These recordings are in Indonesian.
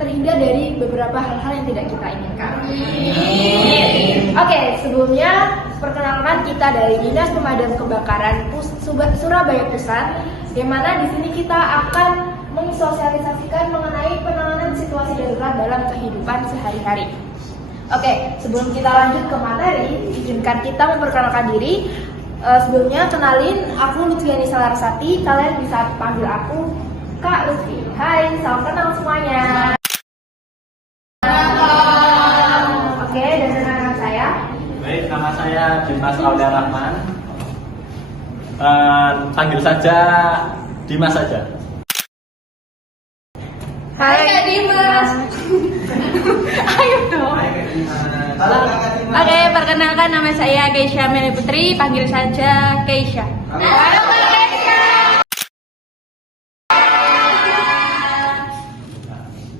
terhindar dari beberapa hal-hal yang tidak kita inginkan. Oke, sebelumnya perkenalkan kita dari Dinas Pemadam Kebakaran Surabaya Pusat, di mana di sini kita akan mensosialisasikan mengenai penanganan situasi darurat dalam kehidupan sehari-hari. Oke, sebelum kita lanjut ke materi, izinkan kita memperkenalkan diri. Sebelumnya kenalin, aku Lutfiani Salarsati. Kalian bisa panggil aku Kak Lutfi. Hai, salam kenal semuanya. Oke, dan nama saya. Baik, nama saya Dimas Aulia Rahman. Panggil saja Dimas saja. Hai Kak Dimas. Ayo dong. Oke, perkenalkan nama saya Keisha Meli Putri, panggil saja Keisha. Halo Keisha.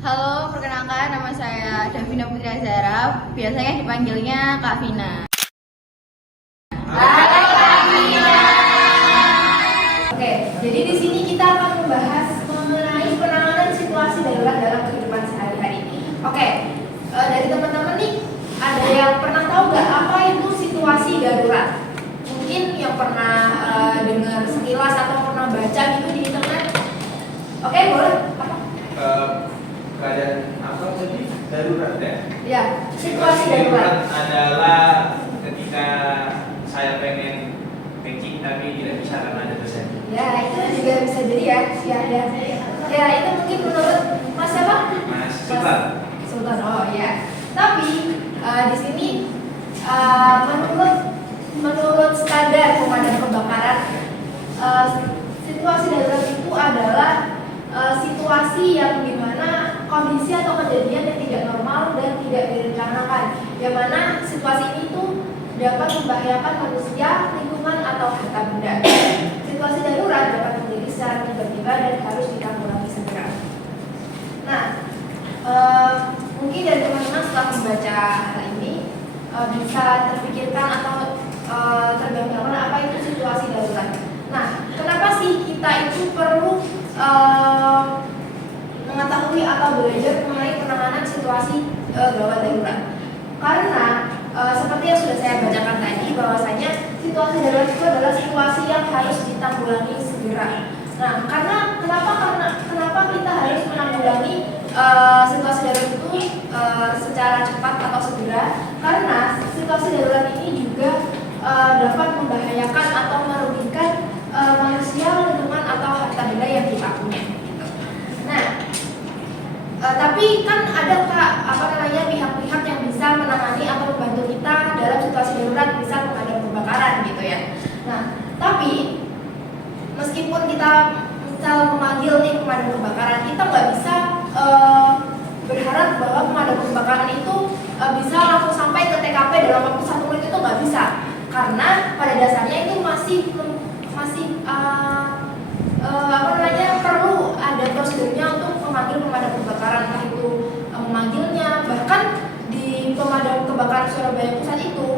Halo, perkenalkan nama saya Davina Putri Azhara, biasanya dipanggilnya Kak Vina. Halo Kak Vina. Oke, jadi di sini kita akan membahas mengenai penanganan situasi darurat dalam kehidupan sehari-hari. Oke, dari teman-teman nih, ada yang pernah tahu nggak apa itu situasi darurat? Mungkin yang pernah dengar sekilas atau pernah baca gitu di internet. Oke, boleh? Apa? Keadaan apa tadi? Darurat ya? Ya, situasi darurat. Adalah ketika saya pengen kencing tapi tidak bisa karena ada dosen. Ya, itu juga bisa jadi ya. Ya, itu mungkin menurut Mas siapa? Mas Sultan. Sultan. Oh ya. Tapi di sini menurut standar pemadam kebakaran, situasi darurat itu adalah situasi yang dimana kondisi atau kejadian yang tidak normal dan tidak direncanakan, yang mana situasi ini tuh dapat membahayakan manusia, lingkungan atau harta benda. Situasi darurat dapat terjadi secara tiba-tiba dan harus ditanggulangi segera. Nah, mungkin dari teman-teman setelah membaca hal ini bisa terpikirkan atau tergambarkan apa itu situasi darurat. Nah, kenapa sih kita itu perlu mengetahui atau belajar mengenai penanganan situasi gawat darurat? Karena seperti yang sudah saya bacakan tadi, bahwasanya situasi darurat itu adalah situasi yang harus ditanggulangi segera. Nah, kenapa kita harus menanggulangi situasi darurat itu secara cepat atau segera? Karena situasi darurat ini juga dapat membahayakan atau merugikan manusia, lingkungan atau harta benda yang kita punya. Gitu. Nah, tapi kan ada pihak-pihak yang bisa menangani atau membantu kita dalam situasi darurat, misal pemadam kebakaran gitu ya. Nah, tapi meskipun kita misal memanggil nih pemadam kebakaran, kita nggak bisa berharap bahwa pemadam kebakaran itu bisa langsung sampai ke TKP dalam waktu 1 menit, itu nggak bisa, karena pada dasarnya itu masih perlu ada prosedurnya untuk memanggil pemadam kebakaran, entah itu memanggilnya, bahkan di pemadam kebakaran Surabaya Pusat itu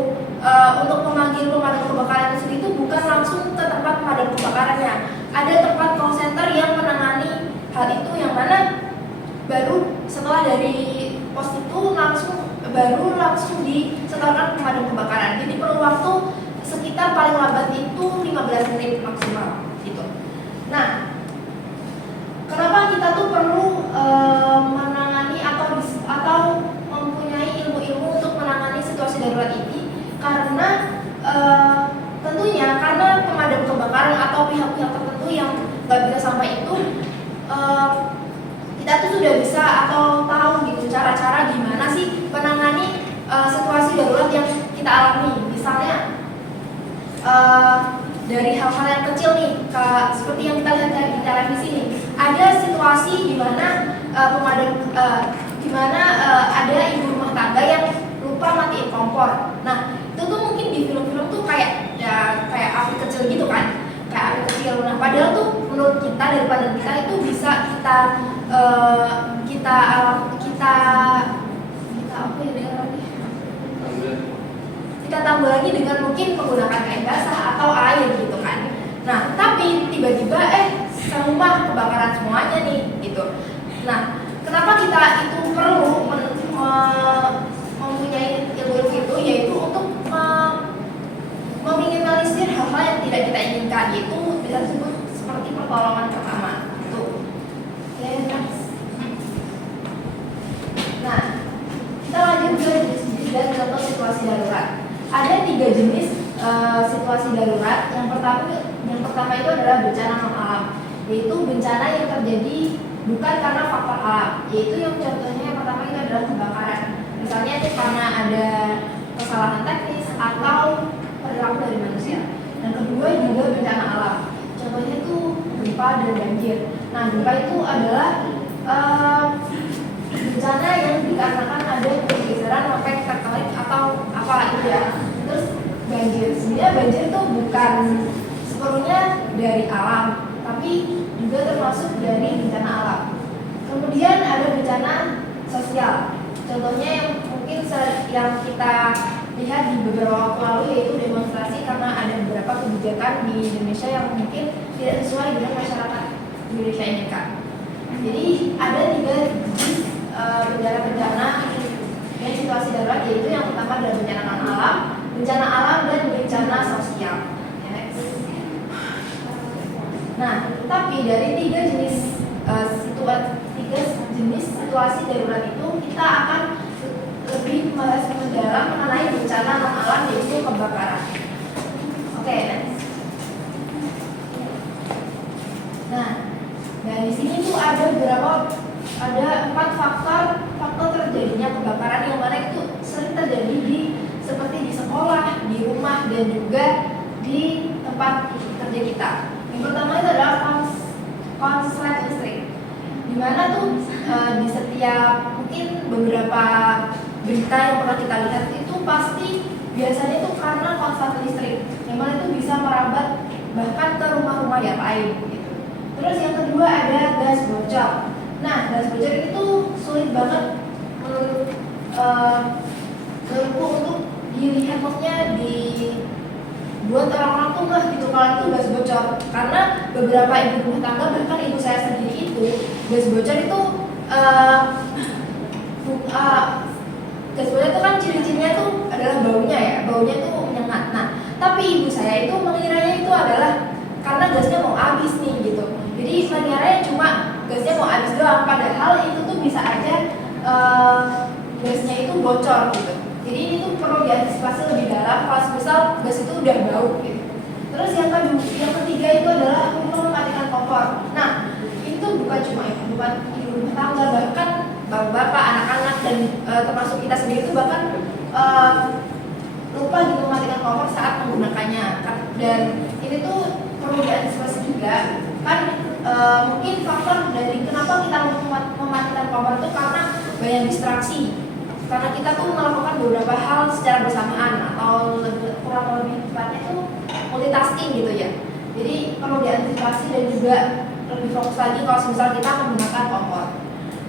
untuk memanggil pemadam kebakaran itu bukan langsung ke tempat pemadam kebakarannya, ada tempat call center yang menangani hal itu, yang mana baru setelah dari pos itu baru langsung disetorkan pemadam kebakaran. Jadi perlu waktu sekitar paling lambat itu 15 menit maksimal gitu. Nah, kenapa kita tuh perlu menangani atau mempunyai ilmu-ilmu untuk menangani situasi darurat ini? Karena tentunya karena pemadam kebakaran atau pihak-pihak tertentu yang nggak bisa sampai itu, kita tuh sudah bisa atau tahu gitu cara-cara gimana sih menangani situasi darurat yang kita alami. Misalnya dari hal-hal yang kecil nih, seperti yang kita lihat di televisi nih, ada situasi di mana ada ibu rumah tangga yang lupa matiin kompor. Nah, itu tuh mungkin di film-film tuh kayak api kecil gitu kan, kayak api kecil. Nah, padahal tuh menurut kita, dari pandangan kita itu bisa kita tanggulangi dengan mungkin menggunakan kain basah atau air gitu kan. Nah, tapi tiba-tiba serumah kebakaran semuanya nih gitu. Nah, kenapa kita kebakaran, yaitu bisa disebut seperti pertolongan pertama. Tuh. Oke, next. Nah, kita lanjut ke jenis-jenis dan contoh situasi darurat. Ada 3 jenis situasi darurat. Yang pertama itu adalah bencana non alam, yaitu bencana yang terjadi bukan karena faktor alam, yaitu yang contohnya yang pertama itu adalah kebakaran. Misalnya itu karena ada kesalahan teknis atau perilaku dari manusia. Dan kedua juga bencana alam. Contohnya itu gempa dan banjir. Nah, gempa itu adalah bencana yang dikarenakan ada pergeseran sampai tektonik atau apa itu ya. Terus banjir, sebenarnya banjir itu bukan sepenuhnya dari alam, tapi juga termasuk dari bencana alam. Kemudian ada bencana sosial. Contohnya yang mungkin yang kita lihat di beberapa waktu lalu yaitu demonstrasi karena ada beberapa kebijakan di Indonesia yang mungkin tidak sesuai dengan masyarakat Indonesia ini kan. Jadi ada 3 jenis bencana-bencana dan situasi darurat, yaitu yang pertama adalah bencana non alam, bencana alam dan bencana sosial. Nah, tapi dari 3 jenis situasi darurat itu kita akan lebih mendalam mengenai bencana non alam, yaitu kebakaran. Oke, next. Nah, dan di sini tuh ada 4 faktor terjadinya kebakaran yang mana itu sering terjadi seperti di sekolah, di rumah, dan juga di tempat kerja kita. Yang pertama itu adalah konslet listrik, di mana tuh di setiap mungkin beberapa berita yang pernah kita lihat itu pasti biasanya itu karena konslet listrik, yang mana itu bisa merambat bahkan ke rumah-rumah yang lain gitu. Terus yang kedua ada gas bocor. Nah, gas bocor itu sulit banget menurutku untuk dilihat, maksudnya buat orang-orang tuh nggak gitu kalau itu gas bocor, karena beberapa ibu rumah tangga, bahkan ibu saya sendiri itu gas bocor itu gas bocor itu kan ciri-cirinya tuh adalah baunya tuh menyengat. Nah, tapi ibu saya itu mengiranya itu adalah karena gasnya mau habis nih gitu, jadi mengiranya cuma gasnya mau habis doang, padahal itu tuh bisa aja gasnya itu bocor gitu. Jadi ini tuh perlu diantisipasi lebih dalam kalau misal gas itu udah bau gitu. Terus yang ketiga itu adalah untuk mematikan kompor. Nah, itu bukan cuma ibu rumah tangga, bahkan bapak-bapak, anak-anak, dan termasuk kita sendiri itu bahkan lupa gitu mematikan kompor saat menggunakannya. Dan ini tuh perlu diantisipasi juga kan. Mungkin faktor dari kenapa kita mematikan kompor itu karena banyak distraksi, karena kita tuh melakukan beberapa hal secara bersamaan atau kurang lebih tepatnya itu multitasking gitu ya. Jadi perlu diantisipasi dan juga lebih fokus lagi kalau misal kita menggunakan kompor.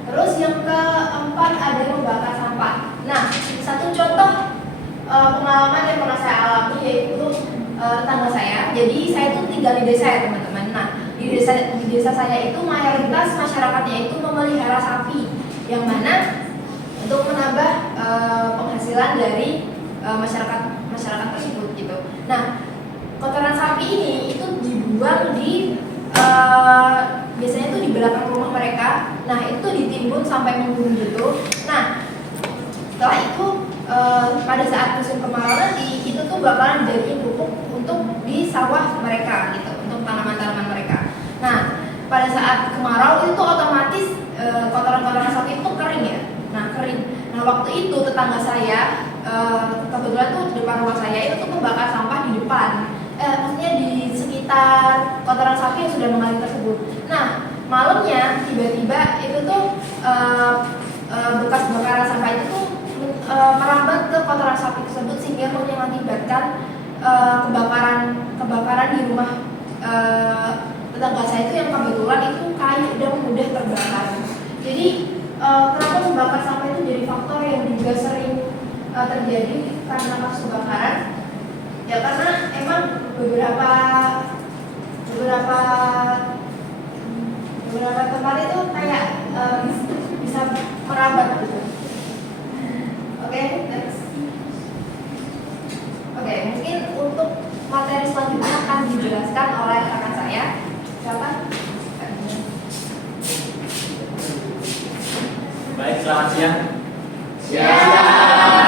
Terus yang keempat ada membakar sampah. Nah, satu contoh pengalaman yang pernah saya alami yaitu tetangga saya. Jadi saya tuh tinggal di desa ya teman-teman. Nah, di desa saya itu mayoritas masyarakatnya itu memelihara sapi, yang mana untuk menambah penghasilan dari masyarakat tersebut gitu. Nah, kotoran sapi ini itu dibuang di biasanya itu di belakang rumah mereka. Nah, itu ditimbun sampai menggunung gitu. Nah, setelah itu pada saat musim kemarau nanti itu tuh bakalan dijadiin pupuk untuk di sawah mereka gitu, untuk tanaman-tanaman mereka. Nah, pada saat kemarau itu otomatis kotoran-kotoran sapi itu kering ya. Nah, kering. Nah, waktu itu tetangga saya kebetulan tuh di depan rumah saya itu tuh membakar sampah di depan. Maksudnya di sekitar kotoran sapi yang sudah mengalir tersebut. Nah, malamnya tiba-tiba itu tuh bekas bakaran sampah itu tuh merambat ke kotoran sapi tersebut sehingga mengakibatkan kebakaran di rumah tetangga saya itu yang kebetulan itu kayu dan mudah terbakar. Jadi kenapa membakar sampah itu jadi faktor yang juga sering terjadi karena kasus kebakaran? Ya karena emang beberapa tempat itu kayak bisa merambat gitu. Oke, mungkin untuk materi selanjutnya akan dijelaskan oleh Baik, selamat siang. Siang.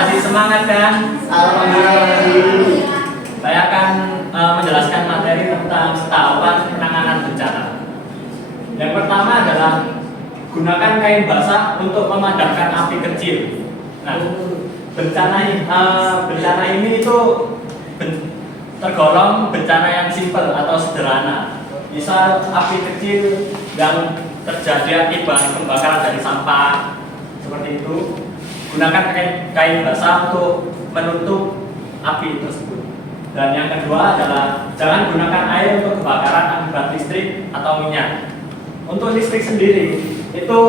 Masih semangat kan? Alhamdulillah. Saya akan menjelaskan materi tentang tahapan penanganan bencana. Yang pertama adalah gunakan kain basah untuk memadamkan api kecil. Nah, bencana ini itu tergolong bencana yang simpel atau sederhana. Misal api kecil yang terjadi akibat pembakaran dari sampah seperti itu, gunakan kain basah untuk menutup api tersebut. Dan yang kedua adalah jangan gunakan air untuk kebakaran akibat listrik atau minyak. Untuk listrik sendiri itu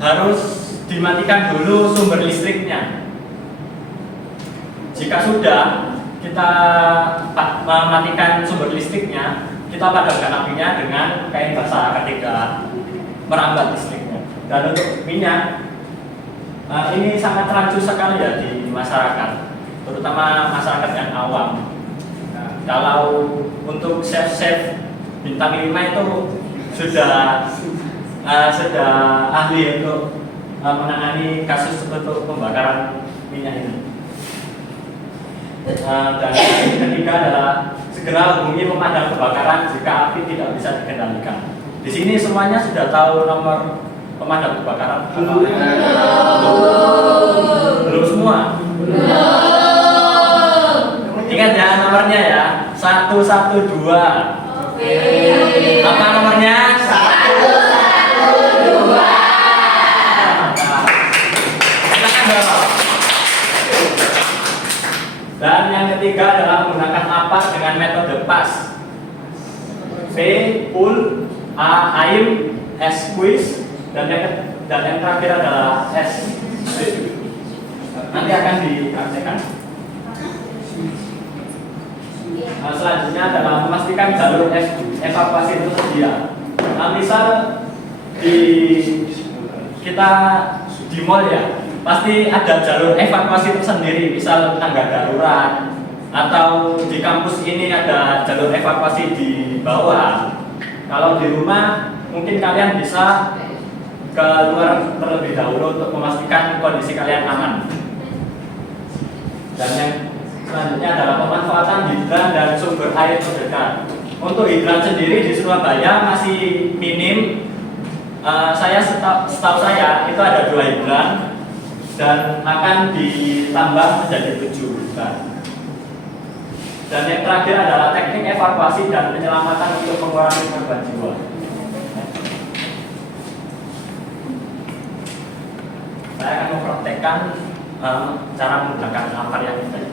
harus dimatikan dulu sumber listriknya. Jika sudah kita mematikan sumber listriknya, kita padamkan apinya dengan kain basah ketika merambat listriknya. Dan untuk minyak, ini sangat rancu sekali ya di masyarakat, terutama masyarakat yang awam. Kalau untuk chef bintang 5 itu sudah ahli untuk menangani kasus untuk pembakaran minyak ini. Dan yang ketiga adalah segera hubungi pemadam kebakaran jika api tidak bisa dikendalikan. Di sini semuanya sudah tahu nomor pemadam kebakaran? Belum semua? Ingat ya nomornya ya, 112. Apa nomornya? 112. Silakan jawab. Dan yang ketiga adalah menggunakan apa dengan metode PAS. P, pull, A, aim, S, squeeze, dan yang terakhir adalah S, sweep. Nanti akan dipraktekkan. Selanjutnya adalah memastikan jalur evakuasi itu tersedia. Misal kita di mall ya, pasti ada jalur evakuasi tersendiri. Misal tangga darurat atau di kampus ini ada jalur evakuasi di bawah. Kalau di rumah mungkin kalian bisa keluar terlebih dahulu untuk memastikan kondisi kalian aman. Dan yang selanjutnya adalah pemanfaatan hidran dan sumber air terdekat. Untuk hidran sendiri di Surabaya masih minim. Setahu saya itu ada 2 hidran dan akan ditambah menjadi 7 hidran. Dan yang terakhir adalah teknik evakuasi dan penyelamatan untuk mengurangi korban jiwa. Saya akan mempraktekkan cara menggunakan ampar yang tadi.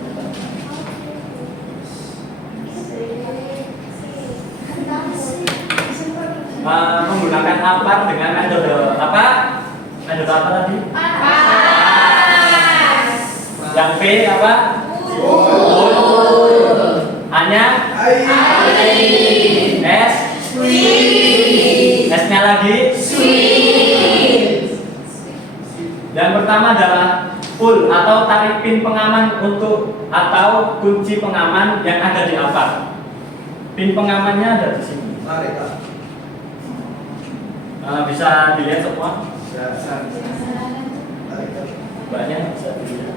Menggunakan ampar dengan metode apa? Metode apa tadi? Yang P apa? A-nya? S? S-nya lagi? Yang pertama adalah pull atau tarik pin pengaman atau kunci pengaman yang ada di ampar. Pin pengamannya ada di sini. Bisa dilihat semua? Banyak bisa dilihat.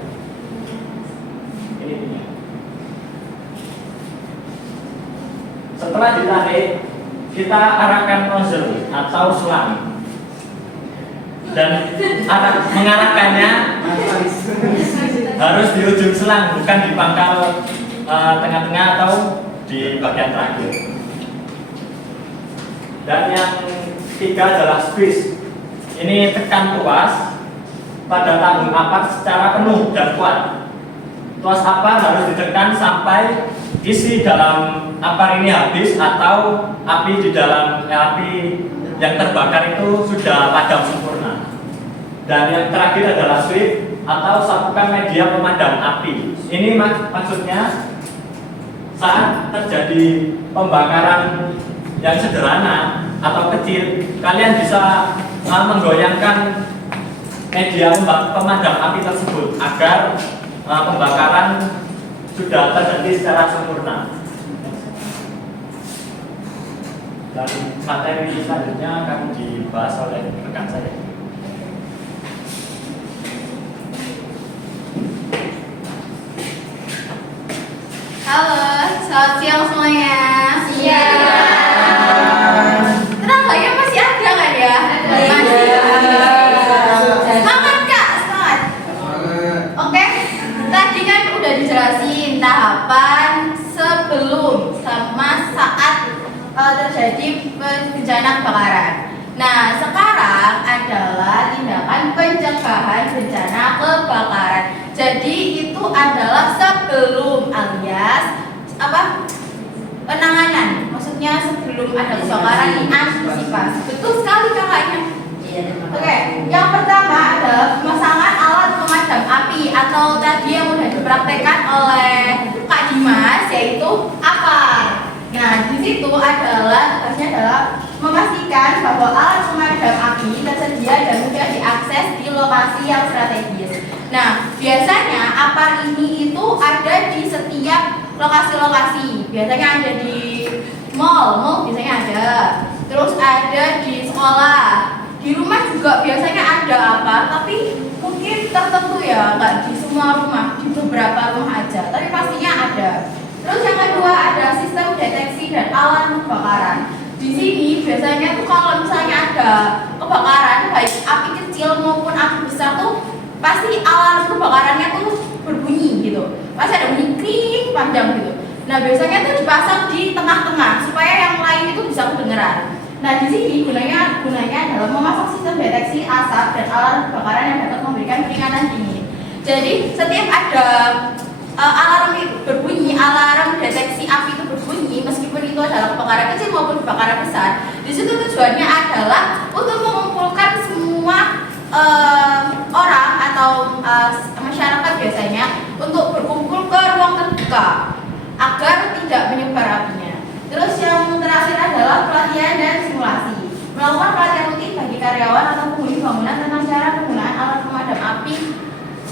Ini punya. Setelah ditarik, kita arahkan nozzle atau selang. Dan mengarahkannya harus di ujung selang, bukan di pangkal tengah-tengah atau di bagian terakhir. Dan yang ketiga adalah squeeze. Ini tekan tuas pada tabung ampar secara penuh dan kuat. Tuas ampar harus ditekan sampai isi dalam ampar ini habis atau api di dalam api yang terbakar itu sudah padam sempurna. Dan yang terakhir adalah sweep atau sapukan media pemadam api. Ini maksudnya saat terjadi pembakaran yang sederhana atau kecil, kalian bisa menggoyangkan media pemadam api tersebut agar pembakaran sudah terjadi secara sempurna. Dan materi selanjutnya akan dibahas oleh rekan saya. Selamat siang semuanya. Siang. Tenang nggak ya, masih ada kan ya? Masih. Semangat Kak, semangat. Oke, tadi kan udah dijelasin tahapan sebelum sama saat terjadi bencana kebakaran. Nah, sekarang adalah tindakan pencegahan bencana kebakaran. Jadi itu adalah sebelum alias apa? Penanganan. Maksudnya sebelum ada kebakaran ini antisipasi. Betul sekali kakaknya. Oke, yang pertama adalah pemasangan alat pemadam api atau tadi yang sudah dipraktekkan oleh Kak Dimas, yaitu APAR. Nah, di situ adalah tugasnya adalah memastikan bahwa alat pemadam api tersedia dan mudah diakses di lokasi yang strategis. Nah, biasanya APAR ini itu ada di setiap lokasi-lokasi. Biasanya ada di mall biasanya ada. Terus ada di sekolah. Di rumah juga biasanya ada APAR, tapi mungkin tertentu ya, nggak di semua rumah, di beberapa rumah aja. Tapi pastinya ada. Terus yang kedua ada sistem deteksi dan alarm kebakaran. Di sini biasanya tuh kalau misalnya ada kebakaran baik api kecil maupun api besar tuh pasti alarm kebakarannya tuh berbunyi gitu. Pasti ada bunyi kring panjang gitu. Nah biasanya tuh dipasang di tengah-tengah supaya yang lain itu bisa kedengeran. Nah di sini gunanya adalah memasang sistem deteksi asap dan alarm kebakaran yang dapat memberikan peringatan dini. Jadi setiap ada alarm itu berbunyi, alarm deteksi api itu berbunyi, meskipun itu adalah kebakaran kecil maupun kebakaran besar. Di situ tujuannya adalah untuk mengumpulkan semua orang atau masyarakat biasanya untuk berkumpul ke ruang terbuka agar tidak menyebar apinya. Terus yang terakhir adalah pelatihan dan simulasi. Melakukan pelatihan rutin bagi karyawan atau penghuni bangunan tentang cara penggunaan alat pemadam api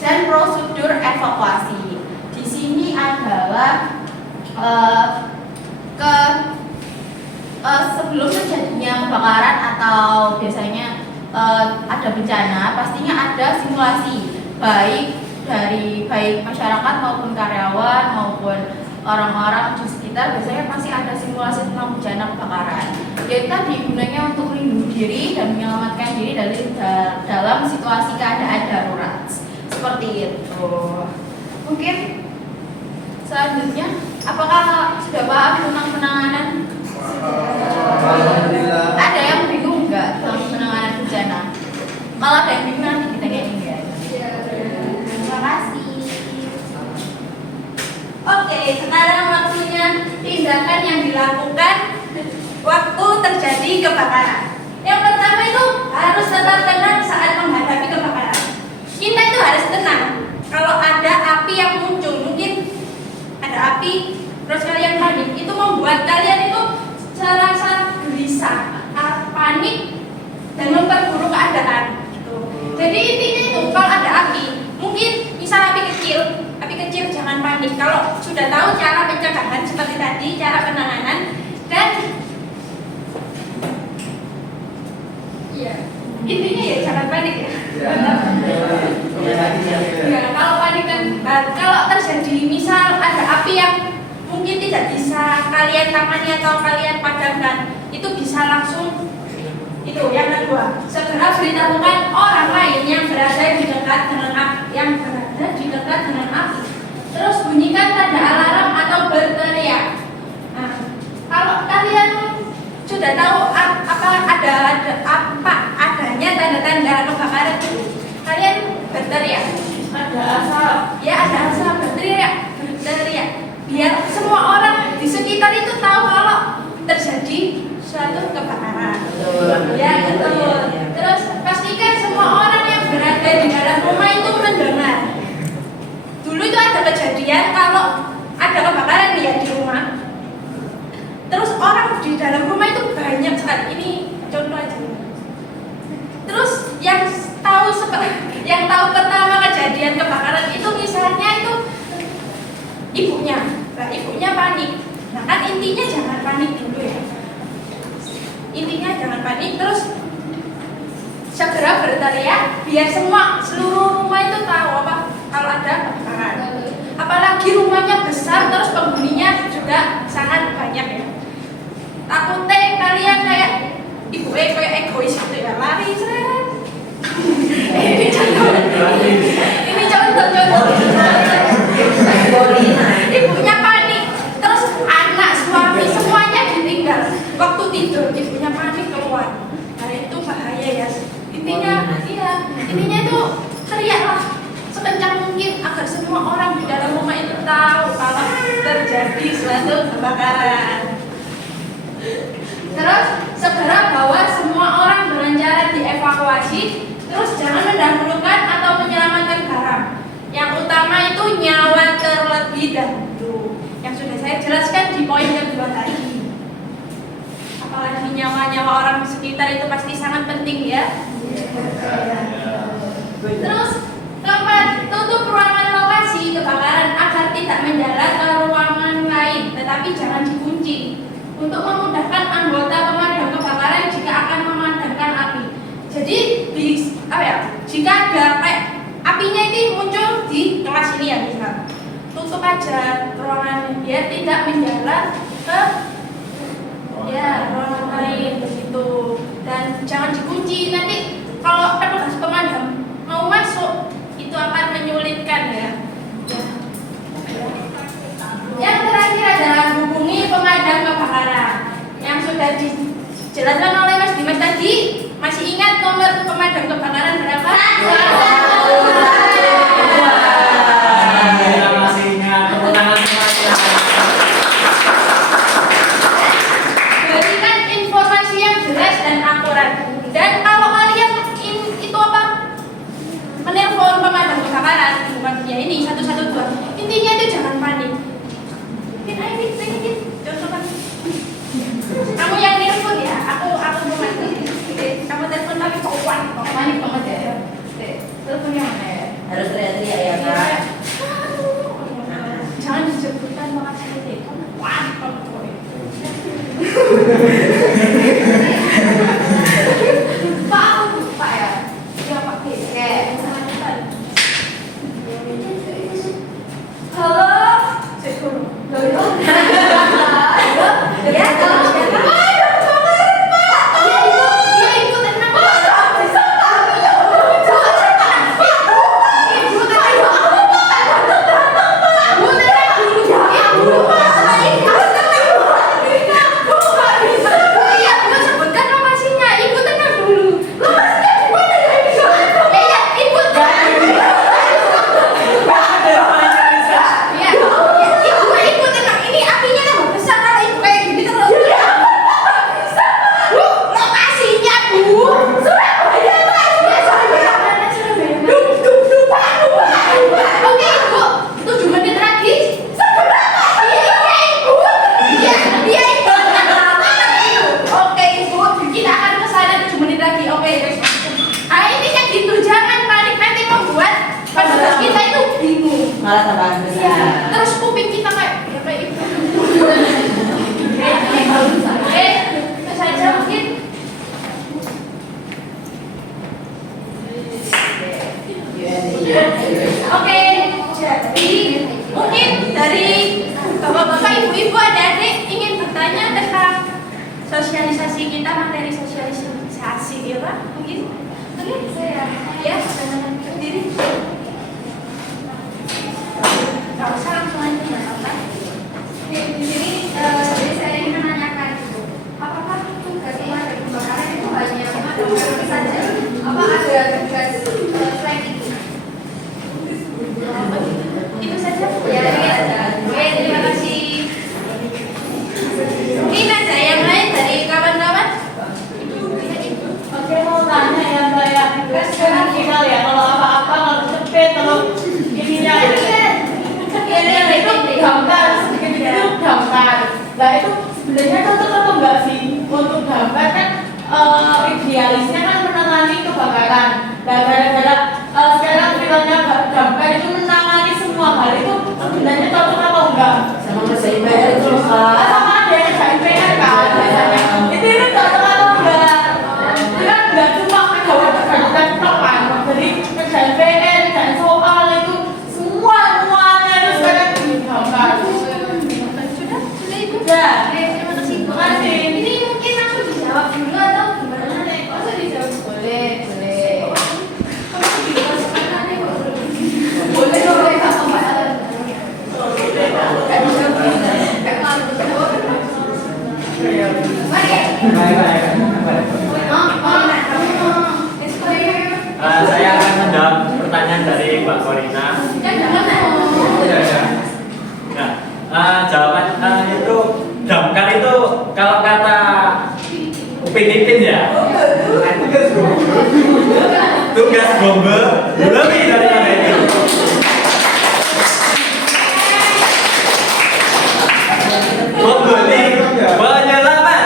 dan prosedur evakuasi. Ini adalah sebelum terjadinya kebakaran atau biasanya ada bencana, pastinya ada simulasi baik masyarakat maupun karyawan maupun orang-orang di sekitar. Biasanya pasti ada simulasi tentang bencana kebakaran. Jadi tadi gunanya untuk melindungi diri dan menyelamatkan diri dalam situasi keadaan darurat seperti itu. Mungkin selanjutnya, apakah sudah paham tentang penanganan? Ada yang bingung nggak tentang penanganan bencana? Malah ada yang bingung nanti kita tanyain ya. Terima kasih. Oke, sekarang waktunya tindakan yang dilakukan waktu terjadi kebakaran. Yang pertama itu harus tetap tenang saat menghadapi kebakaran. Kita itu harus tenang. Kalau ada api yang muncul, mungkin ada api, terus kalian panik, itu membuat kalian itu serasa gelisah, panik, dan memperburuk keadaan. Gitu. Jadi intinya itu kalau ada api, mungkin misal api kecil jangan panik. Kalau sudah tahu cara pencegahan seperti tadi, cara penanganan, dan intinya ya jangan panik ya. Ya, kalau panik kan, kalau terjadi misal ada api yang mungkin tidak bisa kalian tangani atau kalian padamkan, itu bisa langsung itu. Yang kedua, segera beritahukan orang lain yang berada di dekat dengan api. Terus bunyikan tanda alarm atau berteriak. Nah, kalau kalian sudah tahu adanya tanda-tanda kebakaran itu, kalian berteriak. Ada asal berteriak biar semua orang di sekitar itu tahu kalau terjadi suatu kebakaran. Ya betul. Terus pastikan semua orang yang berada di dalam rumah itu mendengar. Dulu itu ada kejadian kalau ada kebakaran ya di rumah. Terus orang di dalam rumah itu banyak sekali. Ini contoh aja. Terus yang tahu pertama kejadian kebakaran itu misalnya itu ibunya. Nah, ibunya panik. Nah, kan intinya jangan panik dulu ya. Intinya jangan panik, terus segera berteriak biar seluruh rumah itu tahu kalau ada kebakaran. Apalagi rumahnya besar terus penghuninya juga terjadi suatu kebakaran. Terus segera bawa semua orang dengan cara dievakuasi. Terus jangan mendahulukan atau menyelamatkan barang. Yang utama itu nyawa terlebih dahulu. Yang sudah saya jelaskan di poin kedua tadi. Apalagi nyawa-nyawa orang sekitar itu pasti sangat penting ya. Terus keempat, tutup ruangan lokasi kebakaran agar tidak menjalar ke ruangan lain, tetapi jangan dikunci untuk memudahkan anggota pemadam kebakaran jika akan memadamkan api. Jadi jika ada apinya itu muncul di kelas ini ya misal, tutup aja ruangannya biar tidak menjalar ke ruangan lain begitu. Dan jangan dikunci, nanti kalau petugas pemadam mau masuk itu akan menyulitkan ya. Yang terakhir adalah hubungi pemadam kebakaran yang sudah dijelaskan oleh Mas Dimas tadi. Masih ingat nomor pemadam kebakaran berapa? Masih ingat, tepuk tangan semuanya. Berikan informasi yang jelas dan akurat. Dan kalau kalian menelpon pemadam kebakaran, bukan ya ini 112. Intinya itu jangan panik. Kamu yang nelpon ya, aku pemadam. Kamu telepon tapi kok panik banget ya. Telepon yang mana ya? Harus teriak-teriak ya kak. Jangan disebutkan banget sekali. Kamu panik banget. Pak ya. Siapa Oke. Halo. Ya, Malah tambahan besar. terus kuping kita kayak itu. Itu saja mungkin. Oke, jadi mungkin dari bapak-bapak, ibu-ibu, adik-adik ingin bertanya tentang sosialisasi kita, materi sosialisasi ya Pak? Mungkin saya ya berdiri. Kalau usah langsung aja nggak apa-apa. Di sini jadi saya ingin menanyakan itu, apakah tugas pemadam kebakaran itu hanya memadamkan saja? Apa ada tugas selain itu? Itu saja. Ya, ini saja. Oke, terima kasih. Mungkin ada yang lain dari kawan-kawan? Oke, mau tanya ya Mbak ya. Kan sekarang final ya, kalau apa-apa kalau cepet, kalau ininya itu gambar, sedikit itu gambar. Nah itu sebenarnya cocok atau enggak sih untuk gambar kan idealisnya kan menangani kebakaran. Nah gara-gara sekarang filmnya gambar itu menangani semua hal itu sebenarnya cocok atau enggak? Sama Mas IPR itu loh kak. Sama ada yang IPR kan biasanya. Itu cocok atau enggak? Itu kan enggak cuma gawat kegaduhan tok kan. Jadi kerjaan PR, kerjaan soal itu semuanya itu sekarang digambar. Sudah Ibu? Sudah. Oke, terima kasih Ibu. Terima kasih. Ini mungkin langsung dijawab dulu atau gimana nih? Masa dijawab boleh, boleh. Boleh dong, Boleh, apa masalah? Saya akan menjawab pertanyaan dari Mbak Corina. Jangan Nah, jawaban Tugas bomber lebih daripada itu. Membeli penyelamat.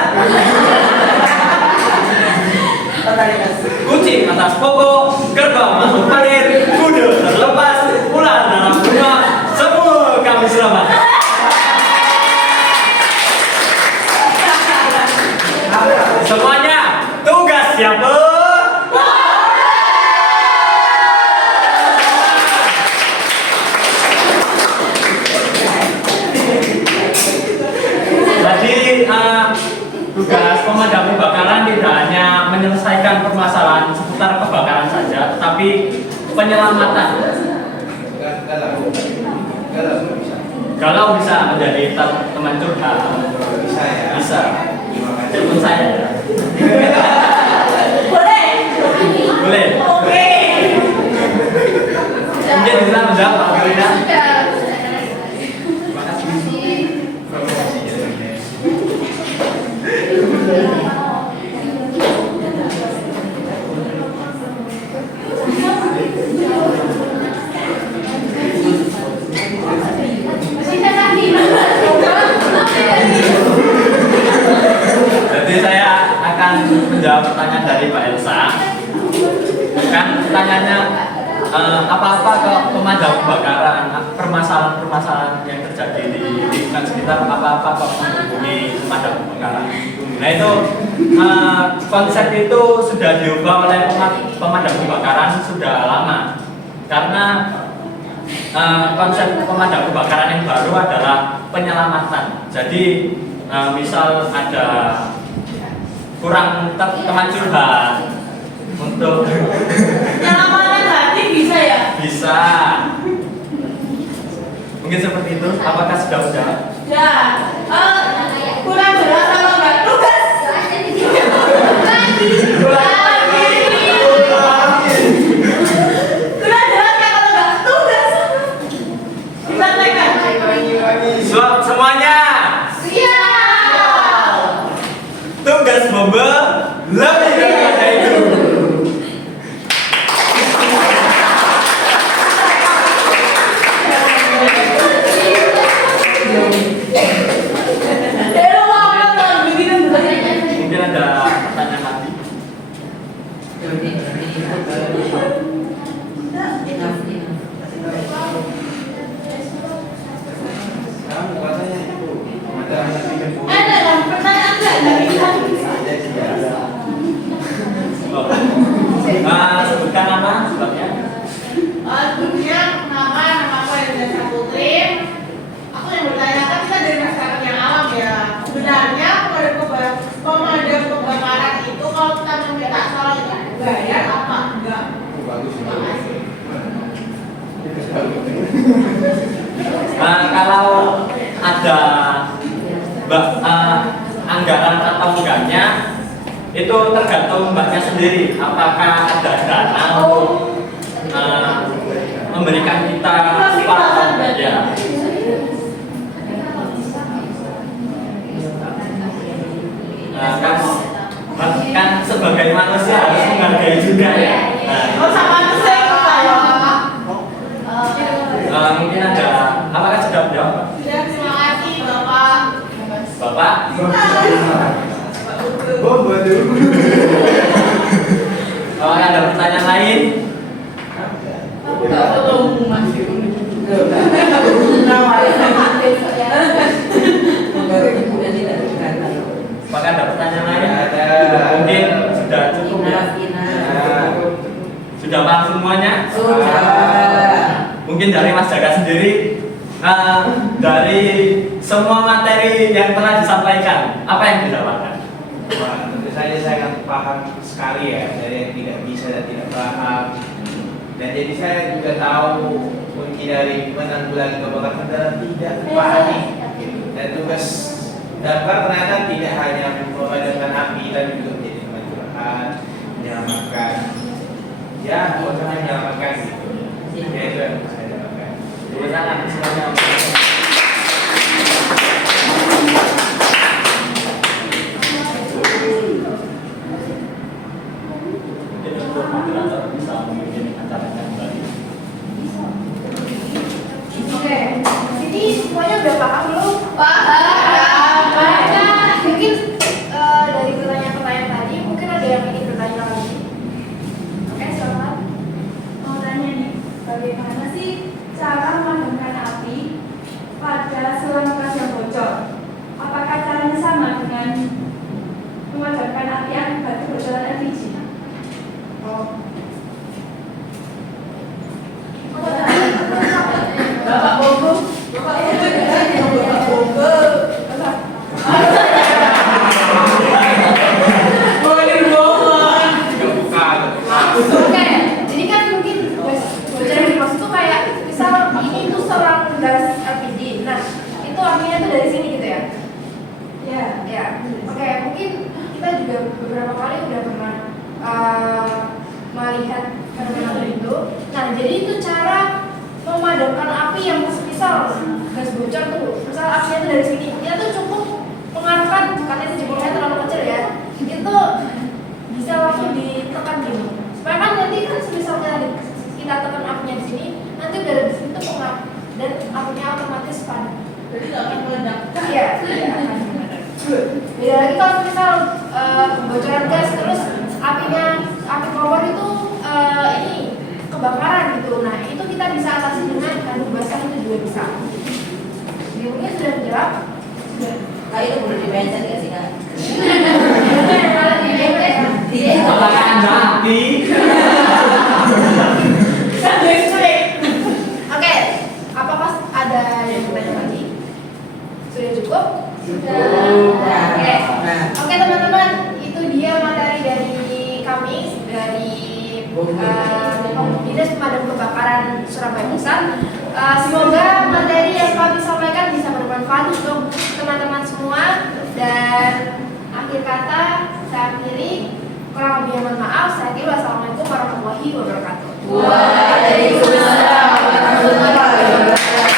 Kucing atas pokok, kerbau masuk parit, kuda terlepas, ular dalam rumah, semua kami selamat. Semuanya, tugas siapa? Jadi tugas pemadam kebakaran tidak hanya menyelesaikan permasalahan seputar kebakaran saja, tetapi penyelamatan. Kalau bisa menjadi teman curhat, Bisa ya. bisa. Terima kasih. Telepon saya ya. Boleh. Boleh. Oke. Mungkin bisa menjawab, Pak Karina. Terima kasih. Promosinya. Jadi saya akan menjawab pertanyaan dari Mbak Elsa. Kan pertanyaannya apa-apa ke pemadam kebakaran, permasalahan-permasalahan yang terjadi di lingkungan sekitar, apa-apa kok menghubungi pemadam kebakaran. Nah itu konsep itu sudah diubah oleh pemadam kebakaran sudah lama, karena konsep pemadam kebakaran yang baru adalah penyelamatan. Jadi misal ada kurang teman curhat untuk Nyelamatin hati bisa ya? bisa, mungkin seperti itu. Apakah sudah menjawab? Ya. Kurang jelas kalau nggak tugas. Kurang jelas ya kalau nggak tugas. Disampaikan. Semuanya tugas bomber lebih daripada itu. Mungkin ada pertanyaan lagi. Kamu katanya itu pemadam lebih ke Ada kan pertanyaan nggak dari kamu? Sebutkan nama sebabnya. Sebelumnya nama aku Elsa Putri. Aku yang bertanyakan kita dari masyarakat yang awam ya. Sebenarnya pemadam kebakaran itu kalau kita meminta soal itu bayar apa enggak? bagus. Terima kasih. Kalau ada anggaran atau enggaknya itu tergantung mbaknya sendiri. Apakah ada dana untuk memberikan kita upah atau enggak? Ya. Kan sebagai manusia harus menghargai juga ya. Oh sama saya saya. Mungkin ada, apakah sudah menjawab? Ya, terima kasih Bapak. Bapak? Apakah ada pertanyaan lain? Enggak perlu masih. Apakah ada pertanyaan lain? Ada. Mungkin sudah cukup ya? Sudah paham semuanya? Mungkin dari Mas Jaka sendiri, dari semua materi yang telah disampaikan, apa yang didapatkan? Wah, tentu saja saya akan paham sekali ya dari yang tidak bisa dan tidak paham. Dan jadi saya juga tahu kunci dari menanggulangi kebakaran adalah tidak panik. Dan tugas damkar ternyata tidak hanya memadamkan api, tapi juga menjadi teman curhat, menyelamatkan. Ya, pokoknya menyelamatkan gitu. Ya itu yang saya dapatkan. Tepuk tangan semuanya. bagaimana sih cara memadamkan api pada selang gas yang bocor? Apakah caranya sama dengan memadamkan api akibat kebocoran LPG? Oh. Bapak Bobo. Oke, jadi kan mungkin gas bocor yang dimaksud tuh kayak misal ini tuh selang gas LPG. Nah, itu apinya tuh dari sini gitu ya. Ya. Ya, oke, mungkin kita juga beberapa kali udah pernah melihat fenomena itu. Nah, jadi itu cara memadamkan api yang misal gas bocor tuh, misal apinya tuh dari sini, kita tuh cukup mengarahkan katanya jempolnya terlalu kecil ya, itu bisa langsung ditekan gini. Supaya kan nanti kan misal kita tekan apinya di sini, nanti udah di sini tuh pengap dan apinya otomatis padam. Jadi nggak akan meledak. Iya, beda lagi kalau misal bocoran gas terus api kompor itu ini kebakaran gitu. Nah, itu kita bisa atasi dengan handuk basah, itu juga bisa. Jadi mungkin sudah menjawab. Sudah. Kak itu perlu di-mention nggak sih Kak? Apakah Anda anti? Oke, apakah ada yang bertanya lagi? Sudah cukup? Sudah. Oke teman-teman, itu dia materi dari kami dari Dinas Pemadam Kebakaran Surabaya Pusat. Semoga materi yang kami sampaikan bisa bermanfaat untuk teman-teman semua. Dan akhir kata saya akhiri, kurang lebih mohon maaf. Saya kira wassalamualaikum warahmatullahi wabarakatuh. Waalaikumsalam warahmatullahi wabarakatuh.